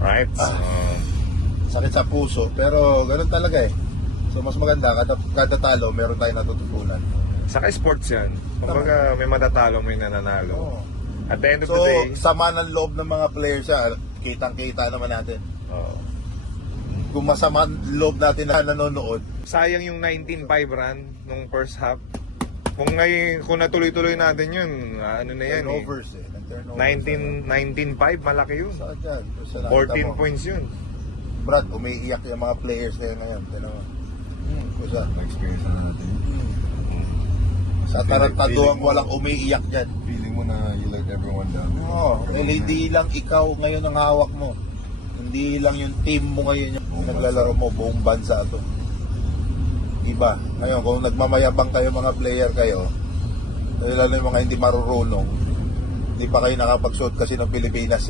Right? Sakit sa puso, pero ganun talaga eh. So mas maganda, kada talo meron tayong natututunan. Saka sports yan. Kumbaga may matatalo, may nananalo. Oo. At the end of So, the day, sama ng loob ng mga players siya, kitang-kita naman natin. Kung masama ang loob natin na nanonood, sayang yung 19-5 run nung first half. Kung natuloy-tuloy natin yun, ano na yan turnovers eh. eh. 19-5, malaki yun. Saan dyan? 14 points yun. Brad, umiiyak yung mga players na ngayon. Tinan mo. Kusa. Na-experience na natin. Sa tarantaduang walang umiiyak dyan. Feeling mo na you let everyone down. Oo. Hindi lang ikaw ngayon ang hawak mo. Hindi lang yung team mo ngayon yung naglalaro mo. Buong bansa to. Iba. Ngayon, kung nagmamayabang kayo mga player kayo, lalo yung mga hindi marurunong, hindi pa kayo nakapagsuot kasi ng Pilipinas eh.